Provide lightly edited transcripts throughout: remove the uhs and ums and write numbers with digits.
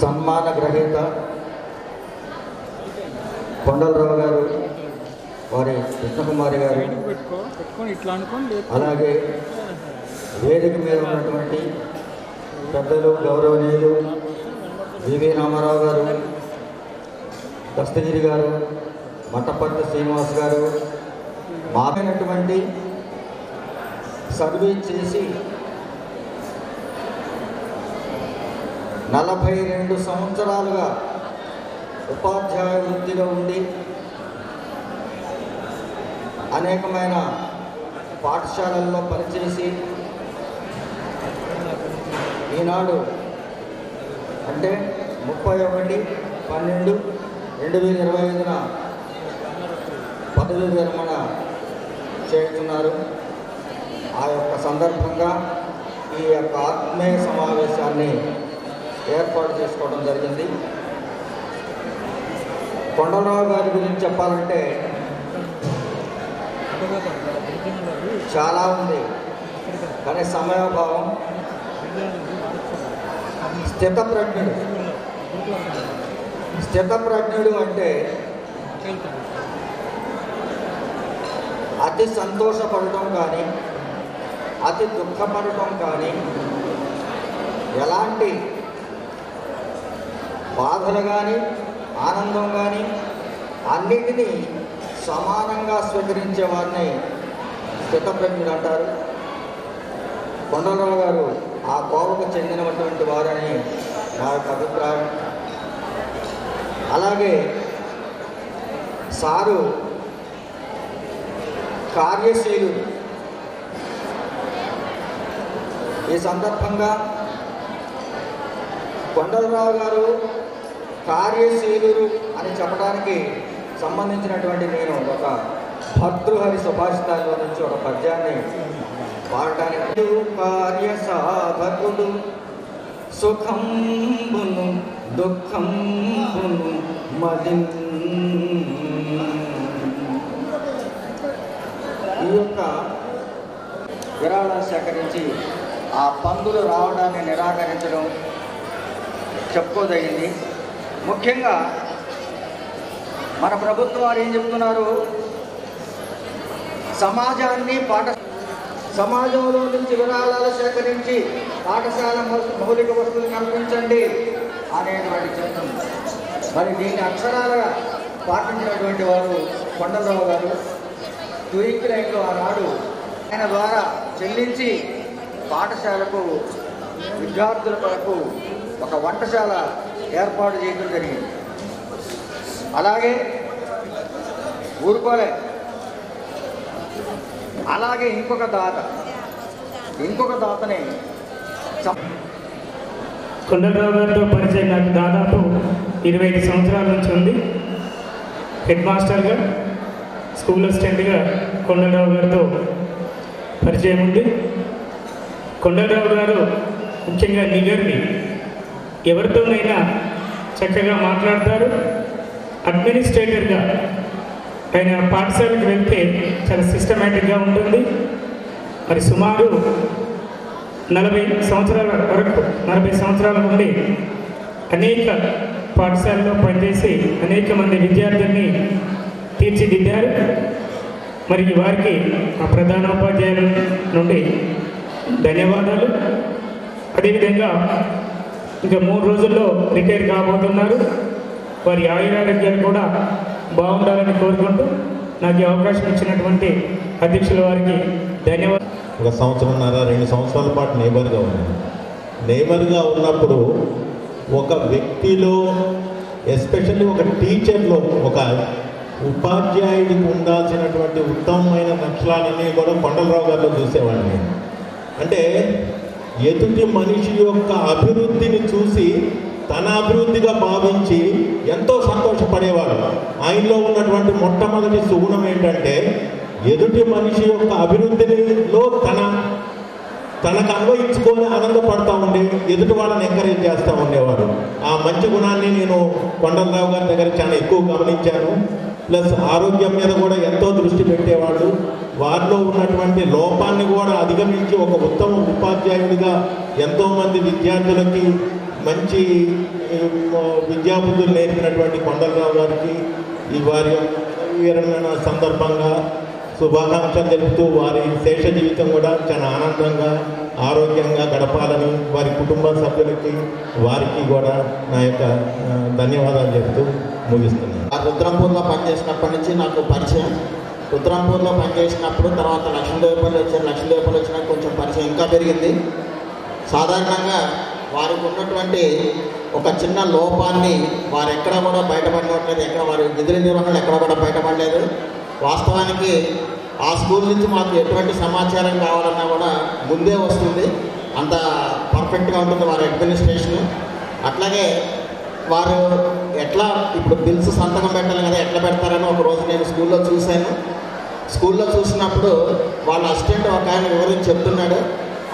సన్మాన గ్రహీత కొండలరావు గారు, వారి కృష్ణకుమారి గారు, అలాగే వేదిక మీద ఉన్నటువంటి పెద్దలు గౌరవనీయులు వివి రామారావు గారు, దస్తగిరి గారు, మట్టపర్తి శ్రీనివాస్ గారు, మామైనటువంటి సర్వీస్ చేసి 42 సంవత్సరాలుగా ఉపాధ్యాయ వృత్తిలో ఉండి అనేకమైన పాఠశాలల్లో పనిచేసి ఈనాడు అంటే 31/12/2025న పదవి విరమణ చేస్తున్నారు. ఆ యొక్క సందర్భంగా ఈ యొక్క ఆత్మీయ సమావేశాన్ని ఏర్పాటు చేసుకోవడం జరిగింది. కొండలరావు గారి గురించి చెప్పాలంటే చాలా ఉంది, కానీ సమయాభావం. స్థితప్రజ్ఞుడు అంటే అతి సంతోషపడటం కానీ అతి దుఃఖపడటం కానీ ఎలాంటి బాధలు కానీ ఆనందం కానీ అన్నిటినీ సమానంగా స్వీకరించే వారిని స్థితప్రజ్ఞుడు అంటారు. కొండలరావు గారు ఆ కోవకు చెందినటువంటి వారని నా యొక్క అభిప్రాయం. అలాగే సారు కార్యశీలుడు. ఈ సందర్భంగా కొండలరావు గారు కార్యశీలుడు అని చెప్పడానికి సంబంధించినటువంటి నేను ఒక భర్తృహరి సుభాషితాల్లో నుంచి ఒక పద్యాన్ని పాడటానికి. కార్య సాధకుడు సుఖంబును దుఃఖంబును మది. ఈ యొక్క విరాళాలు సేకరించి ఆ పందులు రావడాన్ని నిరాకరించడం చెప్పుకోదగింది. ముఖ్యంగా మన ప్రభుత్వం వారు ఏం చెప్తున్నారు, సమాజంలో నుంచి విరాళాలు సేకరించి పాఠశాల మౌలిక వస్తువులు కల్పించండి అనేటువంటి చెప్తుంది. మరి దీన్ని అక్షరాలుగా పాటించినటువంటి వారు కొండలరావు గారు. క్విక్ లైన్లో ఆనాడు ఆయన ద్వారా చెల్లించి పాఠశాలకు విద్యార్థుల కొరకు ఒక వంటశాల ఏర్పాటు చేయడం జరిగింది. అలాగే ఊరుకోలే, అలాగే ఇంకొక దాతని కొండలరావు గారితో పరిచయం నాకు దాదాపు 25 సంవత్సరాల నుంచి ఉంది. హెడ్ మాస్టర్గా, స్కూల్ అసిస్టెంట్గా కొండలరావు గారితో పరిచయం ఉంది. కొండలరావు గారు ముఖ్యంగా నిగర్ని ఎవరితోనైనా చక్కగా మాట్లాడతారు. అడ్మినిస్ట్రేటర్గా ఆయన పాఠశాలకు వెళ్తే చాలా సిస్టమేటిక్గా ఉంటుంది. మరి సుమారు 40 సంవత్సరాల నుండి అనేక పాఠశాలలో పనిచేసి అనేక మంది విద్యార్థుల్ని తీర్చిదిద్దారు. మరి వారికి ఆ ప్రధానోపాధ్యాయుల నుండి ధన్యవాదాలు. అదేవిధంగా ఇంకా 3 రోజుల్లో రిటైర్ కాబోతున్నారు. వారి ఆయురారోగ్యాలు కూడా బాగుండాలని కోరుకుంటూ నాకు ఈ అవకాశం ఇచ్చినటువంటి అధ్యక్షుల వారికి ధన్యవాదాలు. ఒక 1.5-2 సంవత్సరాల పాటు నేబర్గా ఉన్నాను. నేబర్గా ఉన్నప్పుడు ఒక వ్యక్తిలో, ఎస్పెషల్లీ ఒక టీచర్లో, ఒక ఉపాధ్యాయుడికి ఉండాల్సినటువంటి ఉత్తమమైన లక్షణాలన్నీ కూడా కొండలరావు గారిలో చూసేవాడిని. అంటే ఎదుటి మనిషి యొక్క అభివృద్ధిని చూసి తన అభివృద్ధిగా భావించి ఎంతో సంతోషపడేవాడు. ఆయనలో ఉన్నటువంటి మొట్టమొదటి సుగుణం ఏంటంటే ఎదుటి మనిషి యొక్క అభివృద్ధిలో తనకు అన్వయించుకొని ఆనందపడతా ఉండే, ఎదుటి వాళ్ళని ఎంకరేజ్ చేస్తూ ఉండేవాడు. ఆ మంచి గుణాన్ని నేను కొండలరావు గారి దగ్గర చాలా ఎక్కువ గమనించాను. ప్లస్ ఆరోగ్యం మీద కూడా ఎంతో దృష్టి పెట్టేవాడు. వారిలో ఉన్నటువంటి లోపాన్ని కూడా అధిగమించి ఒక ఉత్తమ ఉపాధ్యాయుడిగా ఎంతోమంది విద్యార్థులకి మంచి విద్యాబుద్ధులు నేర్పినటువంటి కొండలరావు గారికి ఈ వారి విరమణ సందర్భంగా శుభాకాంక్షలు తెలుపుతూ వారి శేష జీవితం కూడా చాలా ఆనందంగా ఆరోగ్యంగా గడపాలని వారి కుటుంబ సభ్యులకి వారికి కూడా నా యొక్క ధన్యవాదాలు చెప్తూ ముగిస్తున్నాను. ఆ రుద్రంపూర్లో పనిచేసినప్పటి నుంచి నాకు పరిచయం. రుద్రంపూర్లో పనిచేసినప్పుడు తర్వాత లక్ష్మీదేవపల్లి వచ్చారు. లక్ష్మీదేవపల్లి వచ్చినాక కొంచెం పరిచయం ఇంకా పెరిగింది. సాధారణంగా వారికి ఉన్నటువంటి ఒక చిన్న లోపాన్ని వారు ఎక్కడ కూడా బయటపడలేదు. ఎక్కడ వారి విధుల నిర్వహణలు ఎక్కడ కూడా బయటపడలేదు. వాస్తవానికి ఆ స్కూల్ నుంచి మాకు ఎటువంటి సమాచారం కావాలన్నా కూడా ముందే వస్తుంది. అంత పర్ఫెక్ట్గా ఉంటుంది వారి అడ్మినిస్ట్రేషన్. అట్లాగే వారు ఎట్లా ఇప్పుడు బిల్స్ సంతకం పెట్టాలి కదా, ఎట్లా పెడతారని ఒకరోజు నేను స్కూల్లో చూశాను. స్కూల్లో చూసినప్పుడు వాళ్ళ అసిస్టెంట్ ఒక ఆయన వివరించి చెప్తున్నాడు.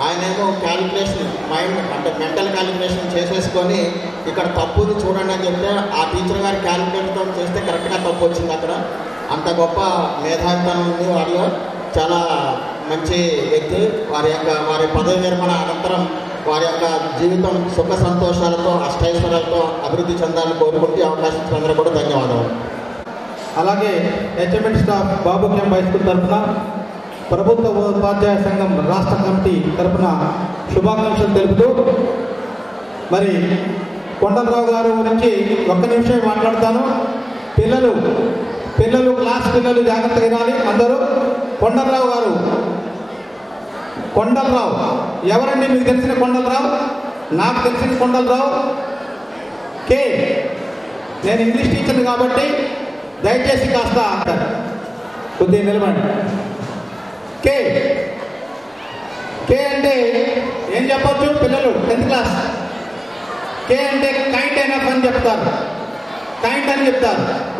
ఆయనేమో క్యాలిక్యులేషన్ అంటే మెంటల్ క్యాలిక్యులేషన్ చేసేసుకొని ఇక్కడ తప్పుని చూడండి అని చెప్తే ఆ టీచర్ గారి క్యాలిక్యులేటర్తో చేస్తే కరెక్ట్గా తప్పు వచ్చింది. అక్కడ అంత గొప్ప మేధావితనం ఉంది వారిలో. చాలా మంచి వ్యక్తి. వారి పదవి విరమణ అనంతరం వారి యొక్క జీవితం సుఖ సంతోషాలతో అష్టైశ్వర్యాలతో అభివృద్ధి చెందాలని కోరుకుంటే అవకాశం ఇచ్చిన అందరూ కూడా ధన్యవాదాలు. అలాగే హెచ్ఎంఎన్ స్టాఫ్ బాబు క్యాంప్ హై స్కూల్ తరఫున ప్రభుత్వ ఉపాధ్యాయ సంఘం రాష్ట్ర కమిటీ తరఫున శుభాకాంక్షలు తెలుపుతూ మరి కొండలరావు గారు గురించి ఒక్క నిమిషం మాట్లాడతాను. పిల్లలు క్లాస్ పిల్లలు జాగ్రత్తగా వినాలి అందరూ. కొండలరావు ఎవరండి మీకు తెలిసిన కొండలరావు? నాకు తెలిసిన కొండలరావు కే. నేను ఇంగ్లీష్ టీచర్ని కాబట్టి దయచేసి కాస్త కొద్దిగా నిలబడి. కే అంటే ఏం చెప్పొచ్చు పిల్లలు 10th క్లాస్? కే అంటే కైండ్ ఎనఫ్ అని చెప్తారు.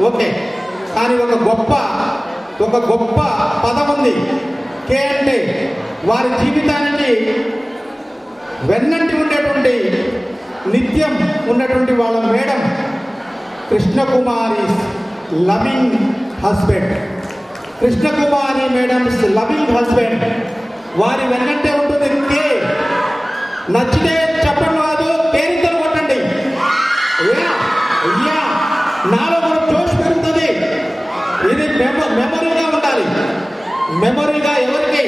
ఓకే. కానీ ఒక గొప్ప పదం ఉంది. కే అంటే వారి జీవితానికి వెన్నంటి ఉండేటువంటి నిత్యం ఉన్నటువంటి వాళ్ళ madam Krishnakumari loving husband. Krishnakumari madams loving husband వారి వెన్నంటే ఉంటుంది కే. నచ్చితే చెప్పండి కాదు, పేరుతో కొట్టండి. నాలో కూడా జోష్ పెరుగుతుంది. ఇది మెమరీగా ఉండాలి. మెమరీగా ఎవరికి?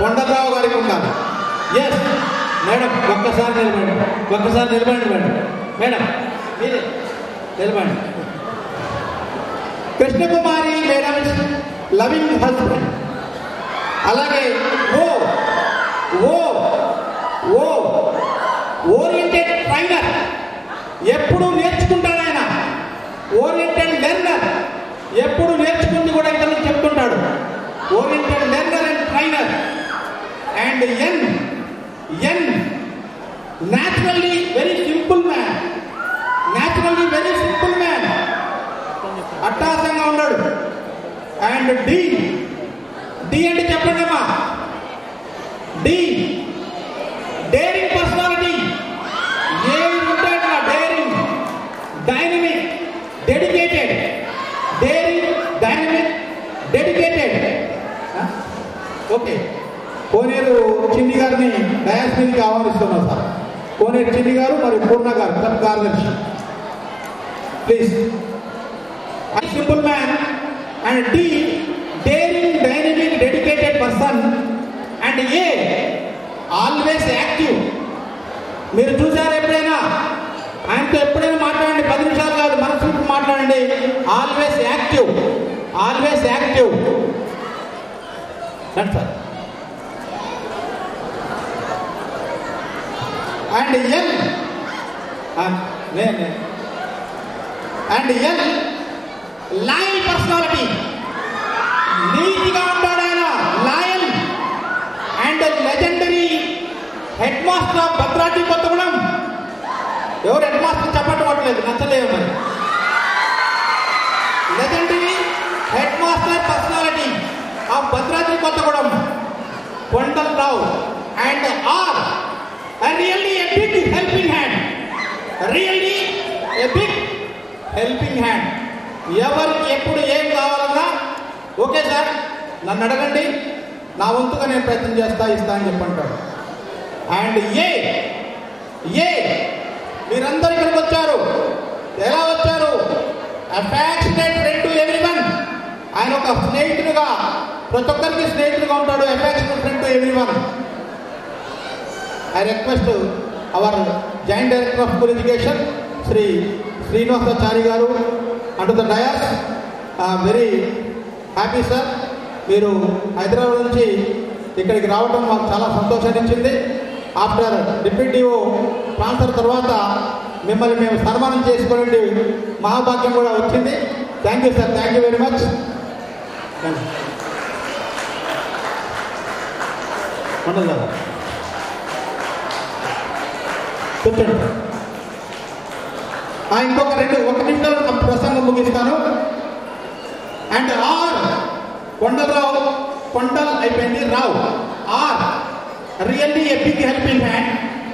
కొండలరావు గారికి ఉండాలి. ఎస్ మేడం, ఒక్కసారి నిలబడండి మేడం మీరే నిలబడండి. Krishnakumari madam loving husband. అలాగే ఓరియంటెడ్ ట్రైనర్, ఎప్పుడు నేర్చుకుంటాడు ఆయన. ఓరియంటెడ్ లెర్నర్, ఎప్పుడు నేర్చుకుంది కూడా ఇతరులకు చెప్తుంటాడు. Oriented learner and trainer. And an naturally very simple man. అట్టాసంగా ఉన్నాడు. అండ్ డి అంటే చెప్పండి అమ్మా. Daring personality. Daring, dynamic, dedicated. Okay. Koneru Chinni గారిని డయాస్ మీదకి ఆహ్వానిస్తున్నాం సార్. కోనేరు చిన్ని గారు మరియు పూర్ణ గారు కార్యదర్శి please. Simple man. And the daring, dynamic, dedicated person. And a always active. మీరు చూసారు ఎప్పుడైనా ఆయనతో ఎప్పుడైనా మాట్లాడండి, 10 నిమిషాలు కాదు, మనసు మాట్లాడండి. Always active sir. అండ్ ఎల్ లాయల్ పర్సనాలిటీ. నీతిగా ఉంటాడు ఆయన, loyal. And legendary head master of Bhadradri Kothagudem. ఎవరు హెడ్ మాస్టర్ చెప్పట్లేదు, నచ్చలేవు మరి. Legendary head master personality of Bhadradri Kothagudem Kondalarao. And are really a big helping hand. ఎవరికి ఎప్పుడు ఏం కావాలన్నా ఓకే సార్ నన్ను అడగండి, నా వంతుగా నేను ప్రయత్నం ఇస్తా అని చెప్పంటాడు. And a affectionate friend to everyone. ఆయన ఒక స్నేహితుడుగా, ప్రతి ఒక్కరికి స్నేహితుడుగా ఉంటాడు. Affectionate friend to everyone. I request our joint director of school education Shri Srinivasachari గారు onto the dais. Very happy sir, మీరు హైదరాబాద్ నుంచి ఇక్కడికి రావడం మాకు చాలా సంతోషాన్ని ఇచ్చింది. ఆఫ్టర్ డిప్యూటీఓ ట్రాన్స్ఫర్ తర్వాత మిమ్మల్ని మేము సన్మానం చేసుకునే మహాభాగ్యం కూడా వచ్చింది. Thank you sir, thank you very much. కూర్చోండి. ఇంకొక ఒక నిమిషాలు ప్రసంగం ముగిస్తాను. అండ్ ఆర్ కొండలరావు, కొండల్ అయిపోయింది, Rao are really a big helping hand.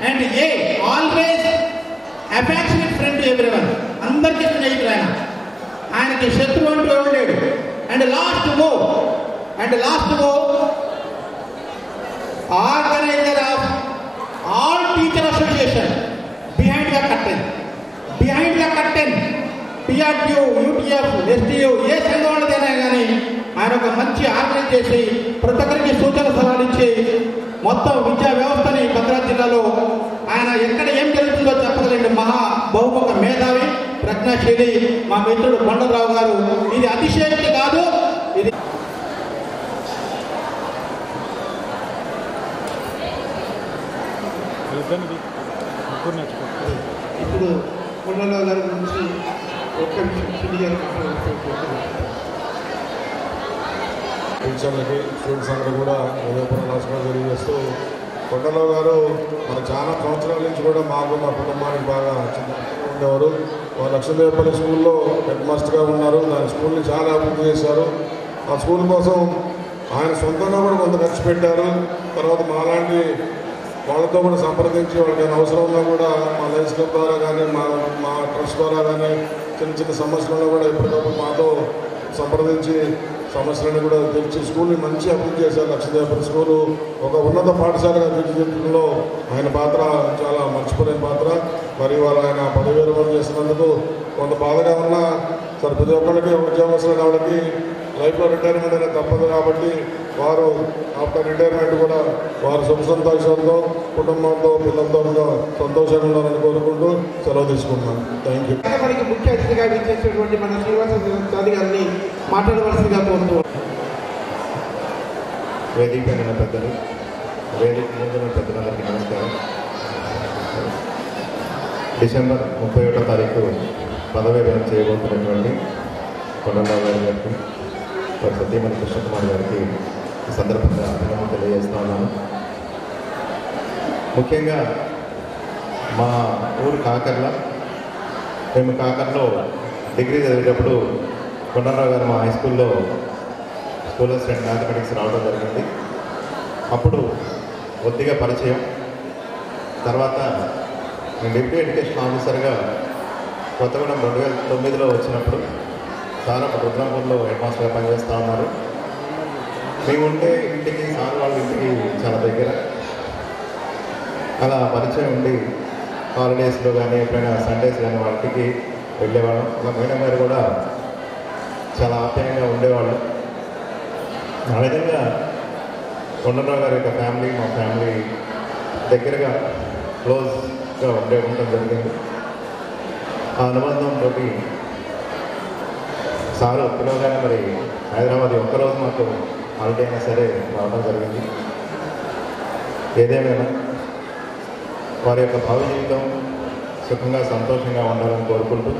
And a always affectionate friend to everyone. అందరికీ స్నేహితుడు ఆయనకి శత్రువు అంటూ ఎవరు లేడు. అండ్ లాస్ట్ మో organizer of all teacher association behind the curtain. PRTU, UTF, STU ఏ సంఘం వాళ్ళదైనా కానీ ఆయన ఒక మంచి ఆర్గనైజ్ చేసి ప్రతి ఒక్కరికి సూచన సలహాలు ఇచ్చి మొత్తం విద్యా వ్యవస్థని భద్రాద్రి జిల్లాలో ఆయన ఎక్కడ ఏం జరుగుతుందో చెప్పగలండి. బహుముఖ మేధావి, ప్రజ్ఞాశీలి మా మిత్రుడు కొండలరావు గారు. ఇది అతిశయోక్తి కాదు. ఇది ఇప్పుడు కొండలరావు గారి గురించి ఒక్క విషయం చిన్ని గారు టీచర్లకి, స్టూడెంట్స్ అందరూ కూడా హృదయపూర్వక నమస్కారం తెలియజేస్తూ, కొండలరావు గారు మన చాలా సంవత్సరాల నుంచి కూడా మాకు, మా కుటుంబానికి బాగా ఉండేవారు. లక్ష్మీదేవపల్లి స్కూల్లో హెడ్ మాస్టర్గా ఉన్నారు. దాని స్కూల్ని చాలా అభివృద్ధి చేశారు. ఆ స్కూల్ కోసం ఆయన సొంతంగా కూడా కొంత ఖర్చు పెట్టారు. తర్వాత మాలాంటి వాళ్ళతో కూడా సంప్రదించి వాళ్ళకి ఏమైనా అవసరం ఉన్నా కూడా మా లైన్స్ క్లబ్ ద్వారా కానీ మా ట్రస్ట్ ద్వారా కానీ చిన్న సమస్యలను కూడా ఎప్పటికప్పుడు మాతో సంప్రదించి సమస్యలను కూడా తెచ్చి స్కూల్ని మంచి అభివృద్ధి చేశారు. లక్ష్మీదేవపల్లి స్కూలు ఒక ఉన్నత పాఠశాలగా తీర్చిదిద్దడంలో ఆయన పాత్ర చాలా మర్చిపోలేని పాత్ర. మరి వాళ్ళు ఆయన పదవి విరమణ చేసినందుకు కొంత బాధగా ఉన్నా సరే, ప్రతి ఒక్కరికి ఉద్యోగస్తులు వాళ్ళకి లైఫ్లో రిటైర్మెంట్ అనేది తప్పదు. కాబట్టి వారు ఆఫ్టర్ రిటైర్మెంట్ కూడా వారు సుఖ సంతోషాలతో, కుటుంబంతో, పిల్లలతో కూడా సంతోషంగా ఉండాలని కోరుకుంటూ సెలవు తీసుకుంటున్నాను. Thank you. మనకి ముఖ్య అతిథిగా విచ్చేసినటువంటి మన శ్రీనివాసాచారి గారిని మాట్లాడవలసిందిగా కోరుతూ, వేదిక పైన పెద్దలు, వేదిక ముందున్న పెద్దలందరికీ నమస్కారం. డిసెంబర్ 31వ తారీఖు పదవి విరమణ చేయబోతున్నటువంటి కొండలరావు గారికి, వారి సత్యమణి కృష్ణకుమార్ గారికి ఈ సందర్భంగా అభినందనలు తెలియజేస్తా ఉన్నాను. ముఖ్యంగా మా ఊరు కాకర్ల. మేము కాకర్లో డిగ్రీ చదివేటప్పుడు కొండలరావు గారు మా హై స్కూల్లో స్కూల్ అసిస్టెంట్ మ్యాథమెటిక్స్ రావడం జరిగింది. అప్పుడు కొద్దిగా పరిచయం. తర్వాత నేను డిప్యూటీ ఎడ్యుకేషన్ ఆఫీసర్గా కొత్తగూడెం 2009లో వచ్చినప్పుడు సార్ ఒక రుద్రాంపూర్లో హెడ్ మాస్టర్గా పనిచేస్తూ ఉన్నారు. మేము ఉండే ఇంటికి సార్ వాళ్ళ ఇంటికి చాలా దగ్గర. అలా పరిచయం ఉండి హాలిడేస్లో కానీ ఎప్పుడైనా సండేస్ కానీ వాళ్ళ ఇంటికి వెళ్ళేవాళ్ళం. అలా మేడం గారు కూడా చాలా ఆప్యాయంగా ఉండేవాళ్ళు. ఆ విధంగా కొండలరావు గారి యొక్క ఫ్యామిలీ, మా ఫ్యామిలీ దగ్గరగా క్లోజ్గా ఉండడం జరిగింది. ఆ అనుబంధంతో సారు పిలవగానే మరి హైదరాబాద్ ఒక్కరోజు మాకు హాలిడే అయినా సరే రావడం జరిగింది. ఏదేమైనా వారి యొక్క భావి జీవితం సుఖంగా, సంతోషంగా ఉండాలని కోరుకుంటూ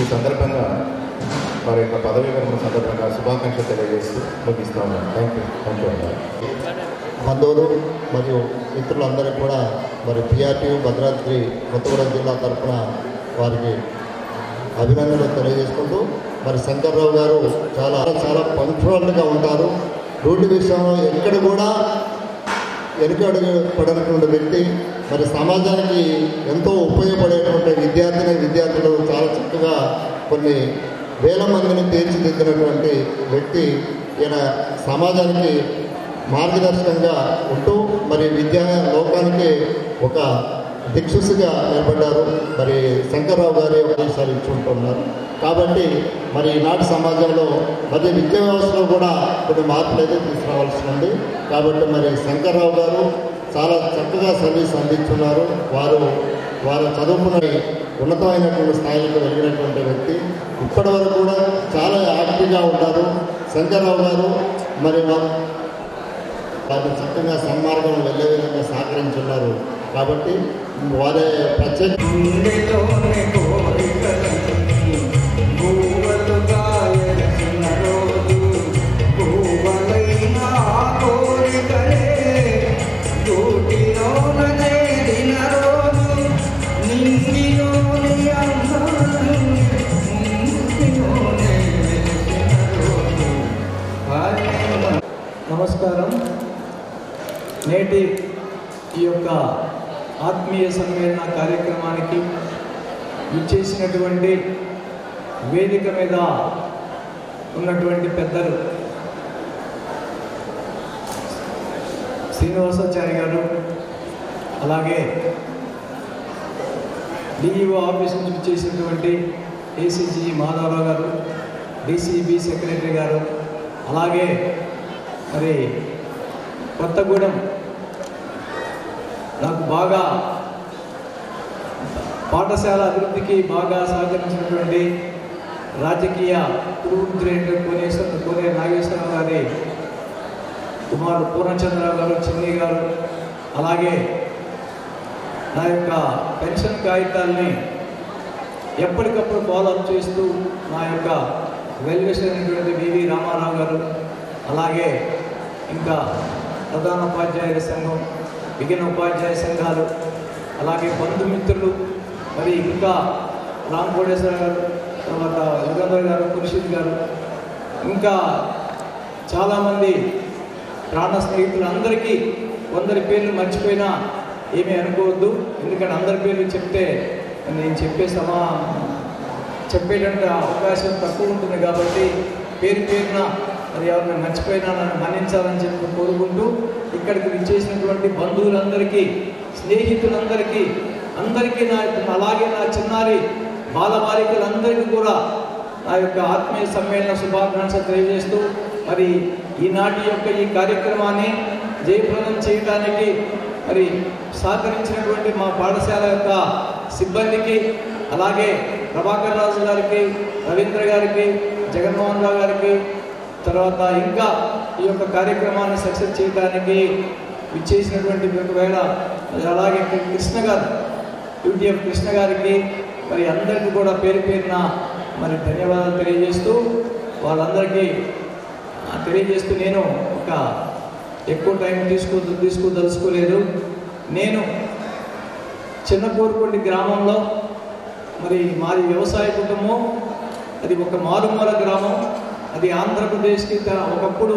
ఈ సందర్భంగా వారి యొక్క పదవి విరమణ సందర్భంగా శుభాకాంక్షలు తెలియజేస్తూ ముగిస్తా ఉన్నాను. థ్యాంక్ యూ అన్నారు. బంధువులు మరియు మిత్రులందరికీ కూడా మరి పిఆర్టీయూ భద్రాద్రి కొత్తగూడెం జిల్లా తరఫున వారికి అభినందనలు తెలియజేసుకుంటూ, మరి శంకర్రావు గారు చాలా పంక్చువల్గా ఉంటారు. డ్యూటీ విషయంలో ఎక్కడ కూడా వెనుకడుగు పడినటువంటి వ్యక్తి. మరి సమాజానికి ఎంతో ఉపయోగపడేటువంటి విద్యార్థులు చాలా చక్కగా కొన్ని వేల మందిని తీర్చిదిద్దినటువంటి వ్యక్తి. ఈయన సమాజానికి మార్గదర్శకంగా ఉంటూ మరి విద్యా లోకానికి ఒక దిక్సూచిగా నిలబడ్డారు. మరి శంకర్రావు గారి ఆదేశాలు ఇచ్చుకుంటున్నారు. కాబట్టి ఈనాటి సమాజంలో ప్రతి విద్యా వ్యవస్థలో కూడా కొన్ని మార్పులు అయితే తీసుకురావాల్సి ఉంది. కాబట్టి మరి శంకర్రావు గారు చాలా చక్కగా సర్వీస్ అందిస్తున్నారు. వారు చదువుకున్న ఉన్నతమైనటువంటి స్థాయిలకు వెళ్ళినటువంటి వ్యక్తి. ఇప్పటి వరకు కూడా చాలా యాక్టివ్గా ఉంటారు శంకర్రావు గారు. మరి వారు చక్కగా సన్మార్గం వెళ్ళే విధంగా సహకరించున్నారు. కాబట్టి వారే ప్రత్యేక నమస్కారం. నేటి ఈ యొక్క ఆత్మీయ సమ్మేళన కార్యక్రమానికి విచ్చేసినటువంటి వేదిక మీద ఉన్నటువంటి పెద్దలు శ్రీనివాసాచారి గారు, అలాగే డిఈఓ ఆఫీస్ నుంచి విచ్చేసినటువంటి ఏసీజీ మాధవరావు గారు, డిసిబి సెక్రటరీ గారు, అలాగే మరి కొత్తగూడెం నాకు బాగా పాఠశాల అభివృద్ధికి బాగా సహకరించినటువంటి రాజకీయ కోనే నాగేశ్వరరావు గారి కుమారుడు పూర్ణచంద్రరావు గారు, చిన్ని గారు, అలాగే నా యొక్క పెన్షన్ కాగితాలని ఎప్పటికప్పుడు ఫాలోఅప్ చేస్తూ నా యొక్క వెల్విషర్ అయినటువంటి వివి రామారావు గారు, అలాగే ఇంకా ప్రధాన ఉపాధ్యాయుల సంఘం, మిగిలిన ఉపాధ్యాయ సంఘాలు, అలాగే బంధుమిత్రులు, మరి ఇంకా రామ్ కోటేశ్వర గారు, తర్వాత యుగంధర్ గారు, ఖుర్షీద్ గారు, ఇంకా చాలామంది ప్రాణ స్నేహితులు అందరికీ కొందరి పేర్లు మర్చిపోయినా ఏమీ అనుకోవద్దు. ఎందుకంటే అందరి పేర్లు చెప్తే నేను చెప్పేటంటే అవకాశం తక్కువ ఉంటుంది. కాబట్టి పేరున మరి ఎవరిని మర్చిపోయినా నన్ను మన్నించాలని చెప్పి కోరుకుంటూ, ఇక్కడికి విచ్చేసినటువంటి బంధువులందరికీ, స్నేహితులందరికీ, అందరికీ అలాగే నా చిన్నారి బాలబాలికలందరికీ కూడా నా యొక్క ఆత్మీయ సమ్మేళన శుభాకాంక్షలు తెలియజేస్తూ, మరి ఈనాటి యొక్క ఈ కార్యక్రమాన్ని జయప్రదం చేయడానికి మరి సహకరించినటువంటి మా పాఠశాల యొక్క సిబ్బందికి, అలాగే ప్రభాకర్ రాజు గారికి, రవీంద్ర గారికి, జగన్మోహన్ రావు గారికి, తర్వాత ఇంకా ఈ యొక్క కార్యక్రమాన్ని సక్సెస్ చేయడానికి విచ్చేసినటువంటి ఒకవేళ అలాగే కృష్ణ గారు, యూటీఎఫ్ కృష్ణ గారికి, మరి అందరికీ కూడా పేరున మరి ధన్యవాదాలు తెలియజేస్తూ, వాళ్ళందరికీ తెలియజేస్తూ నేను ఒక ఎక్కువ టైం తీసుకోదలుచుకోలేదు. నేను చిన్నకోరుకొండి గ్రామంలో, మరి మాది వ్యవసాయ కుటుంబం, అది ఒక మారుమూల గ్రామం. అది ఆంధ్రప్రదేశ్కి ఒకప్పుడు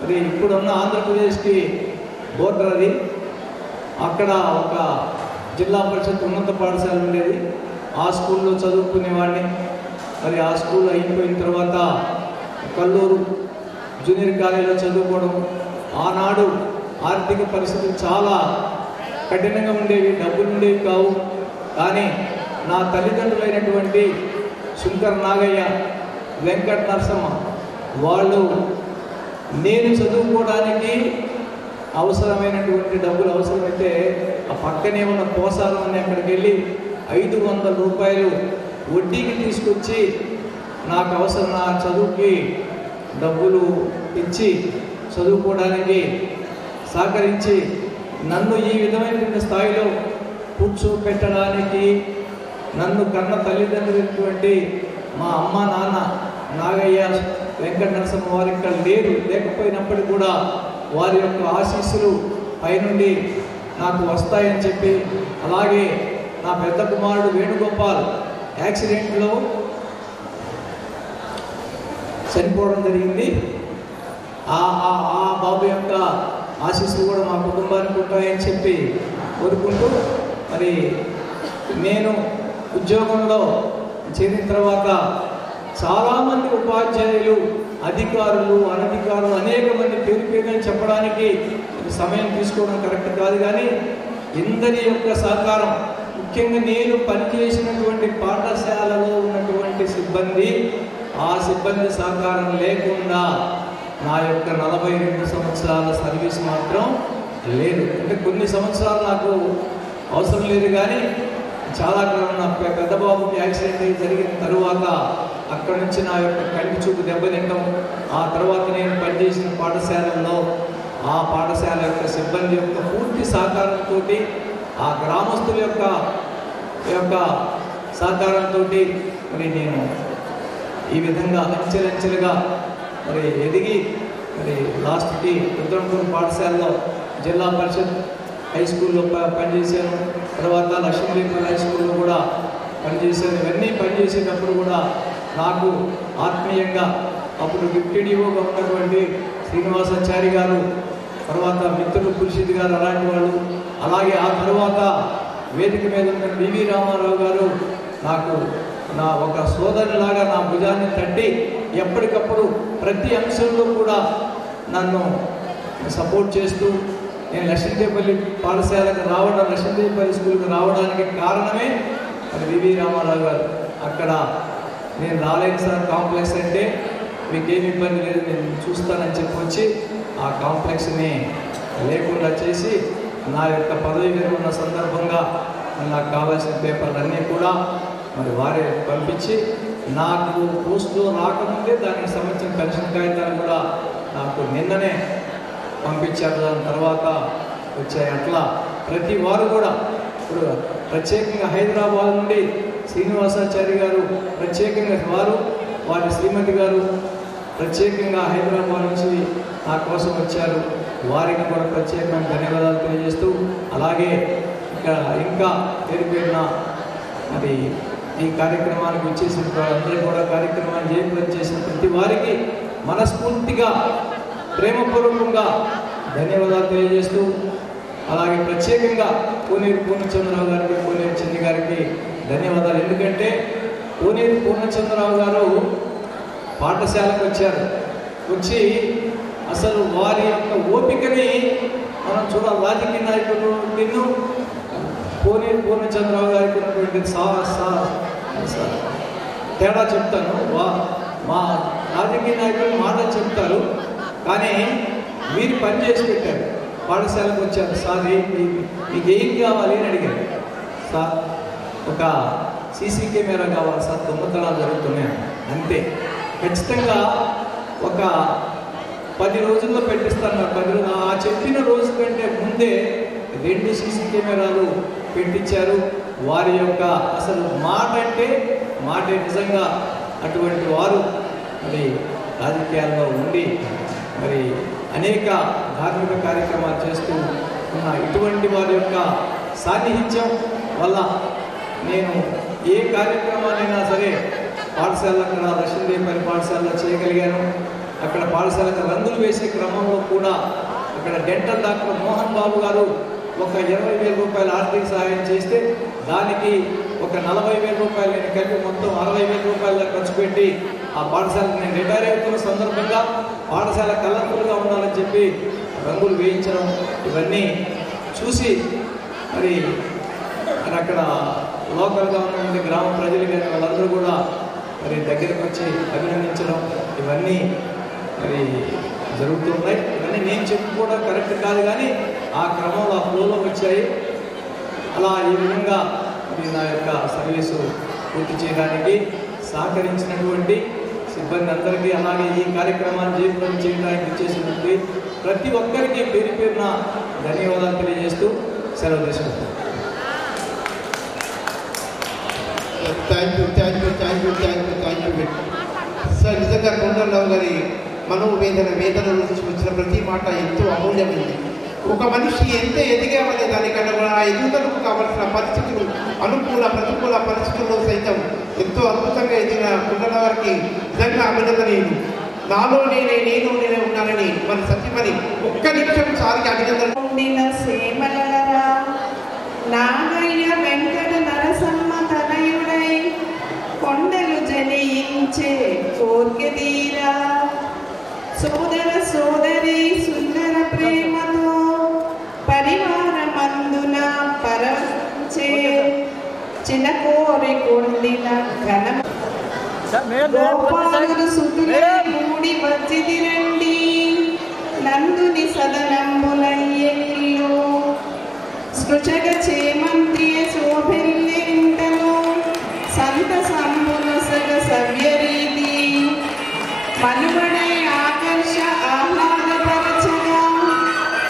మరి ఇప్పుడున్న ఆంధ్రప్రదేశ్కి బోర్డర్. అది అక్కడ ఒక జిల్లా పరిషత్ ఉన్నత పాఠశాల ఉండేది. ఆ స్కూల్లో చదువుకునేవాడిని. మరి ఆ స్కూల్ అయిపోయిన తర్వాత కల్లూరు జూనియర్ కాలేజీలో చదువుకోవడం. ఆనాడు ఆర్థిక పరిస్థితులు చాలా కఠినంగా ఉండేవి, డబ్బులు ఉండేవి కావు. కానీ నా తల్లిదండ్రులైనటువంటి శంకర్ నాగయ్య, వెంకట నరసమ్మ వాళ్ళు నేను చదువుకోవడానికి అవసరమైనటువంటి డబ్బులు అవసరమైతే ఆ పక్కనే ఉన్న పోసారం అని అక్కడికి వెళ్ళి 500 రూపాయలు వడ్డీకి తీసుకొచ్చి నాకు అవసరం నా చదువుకి డబ్బులు ఇచ్చి చదువుకోవడానికి సహకరించి నన్ను ఈ విధమైనటువంటి స్థాయిలో కూర్చోపెట్టడానికి నన్ను కన్న తల్లిదండ్రులైనటువంటి మా అమ్మ నాన్న నాగయ్య, వెంకట నరసింహ వారి ఇక్కడ లేకపోయినప్పటికీ కూడా వారి యొక్క ఆశీస్సులు పైనుండి నాకు వస్తాయని చెప్పి, అలాగే నా పెద్ద కుమారుడు వేణుగోపాల్ యాక్సిడెంట్లో చనిపోవడం జరిగింది. ఆ బాబు యొక్క ఆశీస్సులు కూడా మా కుటుంబానికి ఉంటాయని చెప్పి కోరుకుంటూ, మరి నేను ఉద్యోగంలో చేరిన తర్వాత చాలామంది ఉపాధ్యాయులు, అధికారులు, అనధికారులు అనేక మంది పేరుని చెప్పడానికి సమయం తీసుకోవడం కరెక్ట్ కాదు. కానీ ఇందరి యొక్క సహకారం, ముఖ్యంగా నేను పనిచేసినటువంటి పాఠశాలలో ఉన్నటువంటి సిబ్బంది ఆ సిబ్బంది సహకారం లేకుండా నా యొక్క 42 సంవత్సరాల సర్వీస్ మాత్రం లేదు. అంటే కొన్ని సంవత్సరాలు నాకు అవసరం లేదు, కానీ చాలా కాలం నా పెద్ద బాబుకి యాక్సిడెంట్ జరిగిన తరువాత అక్కడి నుంచి నా యొక్క కంటి చూపు దెబ్బతింటాం. ఆ తర్వాత నేను పనిచేసిన పాఠశాలలో ఆ పాఠశాల యొక్క సిబ్బంది యొక్క పూర్తి సహకారంతో, ఆ గ్రామస్తుల యొక్క సహకారంతో మరి నేను ఈ విధంగా అంచెలంచెలుగా మరి ఎదిగి మరి లాస్ట్కి రుద్రంపూర్ పాఠశాలలో జిల్లా పరిషత్ హై స్కూల్లో పనిచేశాను. తర్వాత లక్ష్మీదేవి హై స్కూల్లో కూడా పనిచేశాను. ఇవన్నీ పనిచేసేటప్పుడు కూడా నాకు ఆత్మీయంగా అప్పుడు డిప్యూటీఓగా ఉన్నటువంటి శ్రీనివాసాచారి గారు, తర్వాత మిత్రులు ఖుర్షీద్ గారు అలాంటి వాళ్ళు, అలాగే ఆ తర్వాత వేదిక మీద ఉన్న వివి రామారావు గారు నాకు నా ఒక సోదరులాగా నా భుజాన్ని తట్టి ఎప్పటికప్పుడు ప్రతి అంశంలో కూడా నన్ను సపోర్ట్ చేస్తూ, నేను లక్ష్మీదేవిపల్లి పాఠశాలకు రావడం, లక్ష్మీదేవిపల్లి స్కూల్కి రావడానికి కారణమే మరి వివి రామారావు గారు. అక్కడ నేను రాలేను సార్ కాంప్లెక్స్ అంటే, మీకేమి ఇబ్బంది లేదు నేను చూస్తానని చెప్పి వచ్చి ఆ కాంప్లెక్స్ని లేకుండా చేసి నా యొక్క పదవి విరమణ సందర్భంగా నాకు కావాల్సిన పేపర్లన్నీ కూడా మరి వారే పంపించి, నాకు పోస్టులో రాకముందే దానికి సంబంధించిన పెన్షన్ కాగితాలు కూడా నాకు నిన్ననే పంపించారు. దాని తర్వాత వచ్చాయి. అట్లా ప్రతి వారు కూడా ఇప్పుడు ప్రత్యేకంగా హైదరాబాద్ నుండి శ్రీనివాసాచారి గారు ప్రత్యేకంగా వారి శ్రీమతి గారు ప్రత్యేకంగా హైదరాబాద్ నుంచి నా కోసం వచ్చారు. వారికి కూడా ప్రత్యేకంగా ధన్యవాదాలు తెలియజేస్తూ, అలాగే ఇంకా పేరున మరి ఈ కార్యక్రమానికి వచ్చేసిన అందరూ కూడా కార్యక్రమాన్ని జయప్రదం చేసిన ప్రతి వారికి మనస్ఫూర్తిగా ప్రేమపూర్వకంగా ధన్యవాదాలు తెలియజేస్తూ, అలాగే ప్రత్యేకంగా కోనేరు పూర్ణచంద్రరావు గారికి, కోనేరు చిన్ని గారికి ధన్యవాదాలు. ఎందుకంటే కోనేరు పూర్ణచంద్రరావు గారు పాఠశాలకు వచ్చి అసలు వారి యొక్క ఓపికని మనం చూడాలి. రాజకీయ నాయకులు నిన్ను కోనేరు పూర్ణచంద్రరావు గారికి ఉన్నటువంటి తేడా చెప్తాను. మా రాజకీయ నాయకులు మాటలు చెప్తారు, కానీ మీరు పని చేసి పెట్టారు. పాఠశాలకు వచ్చారు. సార్ మీకు ఏం కావాలి అని అడిగారు. సార్ ఒక సీసీ కెమెరా కావాలి సార్, దొంగతనాలు జరుగుతున్నాయి అంతే. ఖచ్చితంగా ఒక 10 రోజుల్లో పెట్టిస్తాను. 10 రోజులు ఆ చెప్పిన రోజు కంటే ముందే 2 సీసీ కెమెరాలు పెట్టించారు. వారి యొక్క అసలు మాటే నిజంగా అటువంటి వారు మరి రాజకీయాల్లో ఉండి మరి అనేక ధార్మిక కార్యక్రమాలు చేస్తూ ఉన్న ఇటువంటి వారి యొక్క సాన్నిహిత్యం వల్ల నేను ఏ కార్యక్రమాలైనా సరే పాఠశాలకు లక్ష్మీదేవిపల్లి పాఠశాలలో చేయగలిగాను. అక్కడ పాఠశాలకు రంగులు వేసే క్రమంలో కూడా అక్కడ డెంటల్ డాక్టర్ మోహన్ బాబు గారు ఒక 20,000 రూపాయలు ఆర్థిక సహాయం చేస్తే దానికి ఒక 40,000 రూపాయలు నేను కలిపి మొత్తం 60,000 రూపాయలు ఖర్చు పెట్టి ఆ పాఠశాలకు నేను రిటైర్ అవుతున్న సందర్భంగా పాఠశాల కలర్ఫుల్గా ఉండాలని చెప్పి రంగులు వేయించడం, ఇవన్నీ చూసి మరి అక్కడ లోకల్గా ఉన్నటువంటి గ్రామ ప్రజలు కానీ వాళ్ళందరూ కూడా మరి దగ్గరకు వచ్చి అభినందించడం, ఇవన్నీ మరి జరుగుతున్నాయి. ఇవన్నీ నేను చెప్పుకోవడం కరెక్ట్ కాదు, కానీ ఆ క్రమంలో ఆ ఫ్లోలో వచ్చాయి. అలా ఈ విధంగా నా యొక్క సర్వీసు పూర్తి చేయడానికి సహకరించినటువంటి సిబ్బంది అందరికీ, అలాగే ఈ కార్యక్రమాన్ని జయప్రదం చేయడానికి ఇచ్చేసినటువంటి ప్రతి ఒక్కరికి పేరున ధన్యవాదాలు తెలియజేస్తూ సెలవు తీసుకుంటాను. Thank you sir. నిజంగా కొండలరావు గారి వేదన నుంచి వచ్చిన ప్రతి మాట ఎంతో అమూల్యమైంది. ఒక మనిషి ఎంత ఎదిగామనే దానికన్నా కూడా ఆ ఎదుగుదలకు కావలసిన పరిస్థితులు, ప్రతికూల పరిస్థితుల్లో సైతం ఎంతో అద్భుతంగా ఎదిగిన కొండలరావు గారికి నిజంగా అభినందనీయులు. నాలో నేనే ఉన్నానని మన సత్యమని ఒక్క నిమిషం సారికి అభినందన. సేమలరా నాగయ్య వెంకట నరసమ్మ తనయుడై కొండలు జనించే కోర్కెదీరా సోదర సోదరి సుందర ప్రేమతో పరివారమందున పరచే చిన్న కోరి కొండిన ఘన గోపాలుడు సుతులై మూడి వచ్చిదిరండి నందుని సదనంబులయ్యనిల్లు స్పృశగ చేమంత్రియ శోభిల్లె ఇంటను సంత సంబులసగ సవ్యరీతి మనుగడై ఆకర్ష ఆహ్లాదపరచగా